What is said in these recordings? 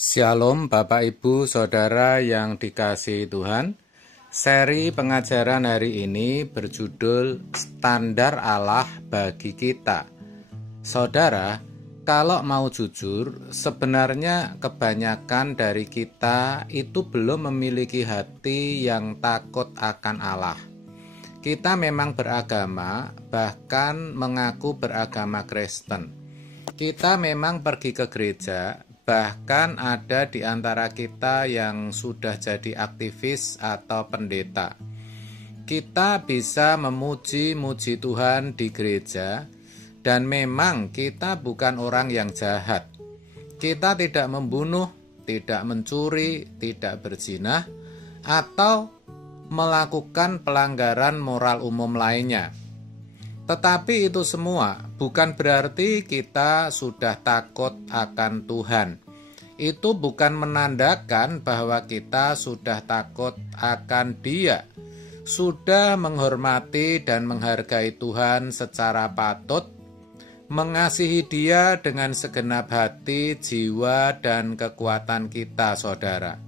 Shalom Bapak Ibu Saudara yang dikasihi Tuhan. Seri pengajaran hari ini berjudul Standar Allah bagi kita. Saudara, kalau mau jujur, sebenarnya kebanyakan dari kita itu belum memiliki hati yang takut akan Allah. Kita memang beragama, bahkan mengaku beragama Kristen. Kita memang pergi ke gereja, bahkan ada di antara kita yang sudah jadi aktivis atau pendeta. Kita bisa memuji-muji Tuhan di gereja, dan memang kita bukan orang yang jahat. Kita tidak membunuh, tidak mencuri, tidak berzina, atau melakukan pelanggaran moral umum lainnya. Tetapi itu semua bukan berarti kita sudah takut akan Tuhan. Itu bukan menandakan bahwa kita sudah takut akan Dia, sudah menghormati dan menghargai Tuhan secara patut, mengasihi Dia dengan segenap hati, jiwa, dan kekuatan kita, saudara.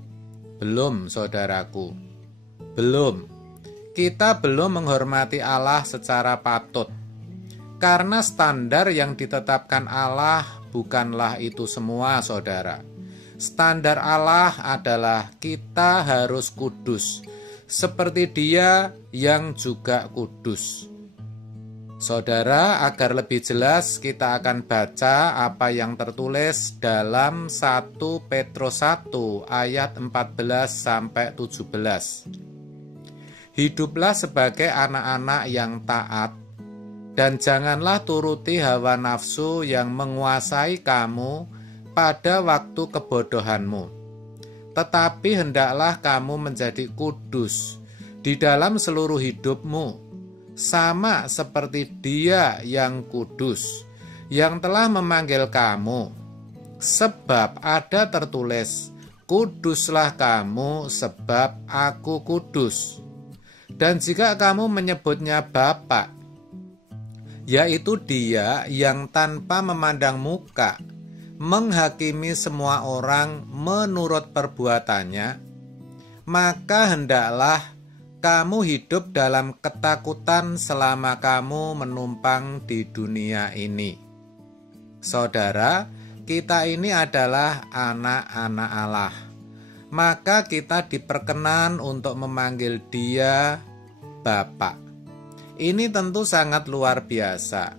Belum, saudaraku. Belum. Kita belum menghormati Allah secara patut. Karena standar yang ditetapkan Allah bukanlah itu semua, saudara. Standar Allah adalah kita harus kudus, seperti Dia yang juga kudus. Saudara, agar lebih jelas kita akan baca apa yang tertulis dalam 1 Petrus 1 ayat 14-17. Hiduplah sebagai anak-anak yang taat, dan janganlah turuti hawa nafsu yang menguasai kamu pada waktu kebodohanmu. Tetapi hendaklah kamu menjadi kudus di dalam seluruh hidupmu, sama seperti Dia yang kudus, yang telah memanggil kamu. Sebab ada tertulis, kuduslah kamu sebab Aku kudus. Dan jika kamu menyebutnya Bapa, yaitu Dia yang tanpa memandang muka menghakimi semua orang menurut perbuatannya, maka hendaklah kamu hidup dalam ketakutan selama kamu menumpang di dunia ini. Saudara, kita ini adalah anak-anak Allah. Maka kita diperkenan untuk memanggil Dia Bapa. Ini tentu sangat luar biasa.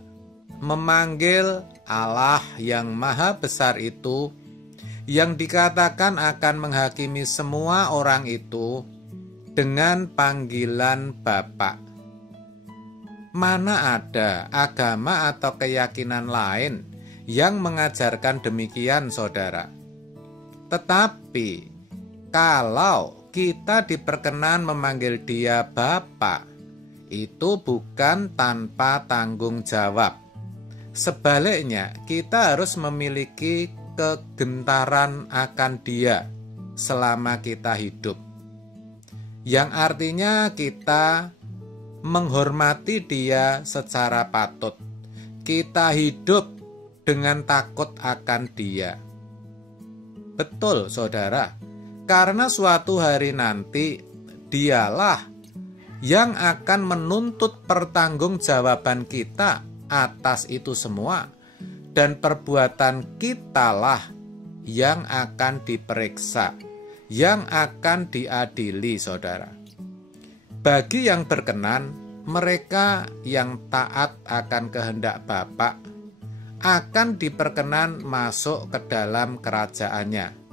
Memanggil Allah yang maha besar itu, yang dikatakan akan menghakimi semua orang itu dengan panggilan Bapa. Mana ada agama atau keyakinan lain yang mengajarkan demikian, saudara? Tetapi kalau kita diperkenan memanggil Dia Bapa, itu bukan tanpa tanggung jawab. Sebaliknya, kita harus memiliki kegentaran akan Dia selama kita hidup. Yang artinya kita menghormati Dia secara patut. Kita hidup dengan takut akan Dia. Betul, saudara. Karena suatu hari nanti Dialah yang akan menuntut pertanggungjawaban kita atas itu semua, dan perbuatan kitalah yang akan diperiksa, yang akan diadili, saudara. Bagi yang berkenan, mereka yang taat akan kehendak Bapa akan diperkenan masuk ke dalam kerajaannya.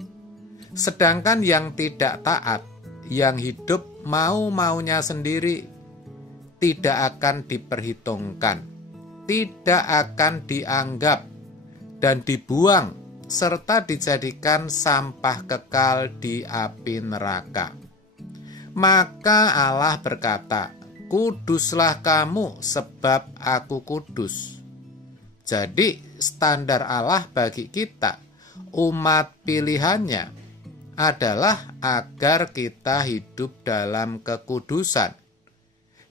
Sedangkan yang tidak taat, yang hidup mau-maunya sendiri, tidak akan diperhitungkan, tidak akan dianggap, dan dibuang, serta dijadikan sampah kekal di api neraka. Maka Allah berkata, kuduslah kamu sebab Aku kudus. Jadi standar Allah bagi kita, umat pilihannya, adalah agar kita hidup dalam kekudusan.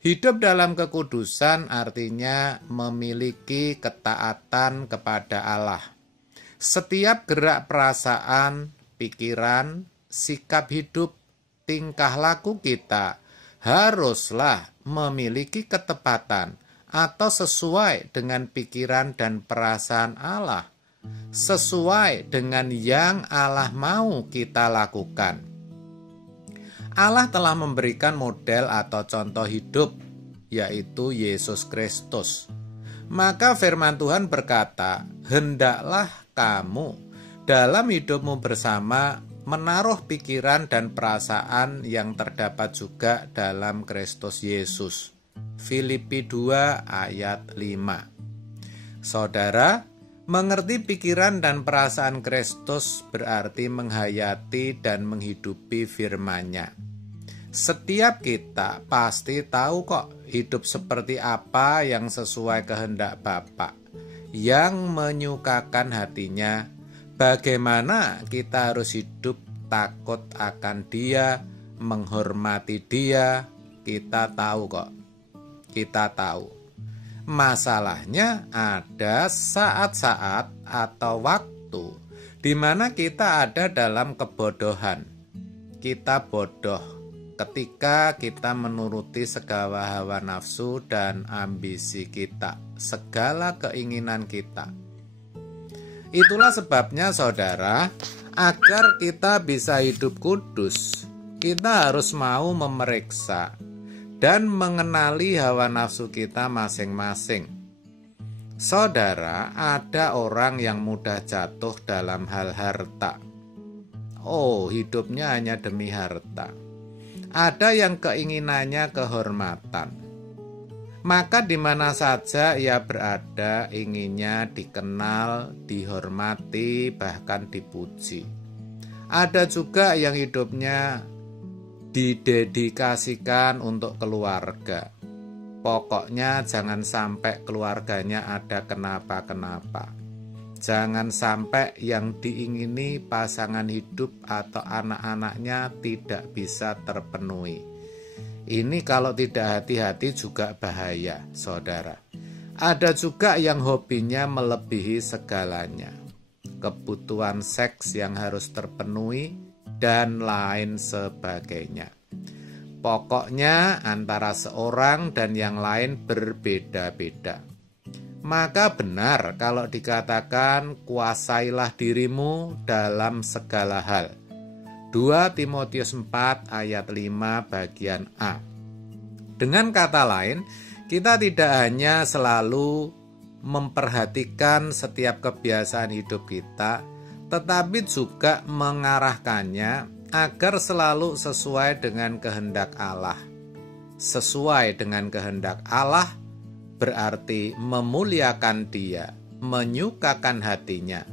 Hidup dalam kekudusan artinya memiliki ketaatan kepada Allah. Setiap gerak perasaan, pikiran, sikap hidup, tingkah laku kita haruslah memiliki ketepatan atau sesuai dengan pikiran dan perasaan Allah, sesuai dengan yang Allah mau kita lakukan. Allah telah memberikan model atau contoh hidup, yaitu Yesus Kristus. Maka firman Tuhan berkata, hendaklah kamu dalam hidupmu bersama menaruh pikiran dan perasaan yang terdapat juga dalam Kristus Yesus. Filipi 2 ayat 5. Saudara, mengerti pikiran dan perasaan Kristus berarti menghayati dan menghidupi firman-Nya. Setiap kita pasti tahu kok hidup seperti apa yang sesuai kehendak Bapa, yang menyukakan hatinya. Bagaimana kita harus hidup takut akan Dia, menghormati Dia, kita tahu kok. Kita tahu. Masalahnya ada saat-saat atau waktu di mana kita ada dalam kebodohan. Kita bodoh ketika kita menuruti segala hawa nafsu dan ambisi kita, segala keinginan kita. Itulah sebabnya saudara, agar kita bisa hidup kudus, kita harus mau memeriksa dan mengenali hawa nafsu kita masing-masing. Saudara, ada orang yang mudah jatuh dalam hal harta. Oh, hidupnya hanya demi harta. Ada yang keinginannya kehormatan. Maka di mana saja ia berada, inginnya dikenal, dihormati, bahkan dipuji. Ada juga yang hidupnya didedikasikan untuk keluarga. Pokoknya jangan sampai keluarganya ada kenapa-kenapa. Jangan sampai yang diingini pasangan hidup atau anak-anaknya tidak bisa terpenuhi. Ini kalau tidak hati-hati juga bahaya, saudara. Ada juga yang hobinya melebihi segalanya. Kebutuhan seks yang harus terpenuhi dan lain sebagainya. Pokoknya antara seorang dan yang lain berbeda-beda. Maka benar kalau dikatakan kuasailah dirimu dalam segala hal. 2 Timotius 4 ayat 5 bagian A. Dengan kata lain, kita tidak hanya selalu memperhatikan setiap kebiasaan hidup kita, tetapi juga mengarahkannya agar selalu sesuai dengan kehendak Allah. Sesuai dengan kehendak Allah berarti memuliakan Dia, menyukakan hatinya.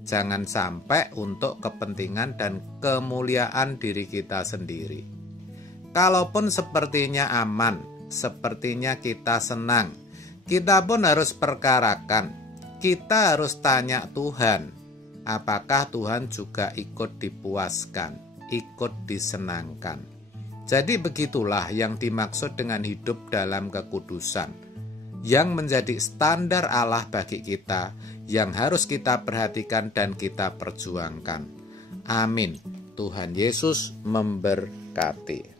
Jangan sampai untuk kepentingan dan kemuliaan diri kita sendiri. Kalaupun sepertinya aman, sepertinya kita senang, kita pun harus perkarakan. Kita harus tanya Tuhan, apakah Tuhan juga ikut dipuaskan, ikut disenangkan. Jadi begitulah yang dimaksud dengan hidup dalam kekudusan, yang menjadi standar Allah bagi kita, yang harus kita perhatikan dan kita perjuangkan. Amin. Tuhan Yesus memberkati.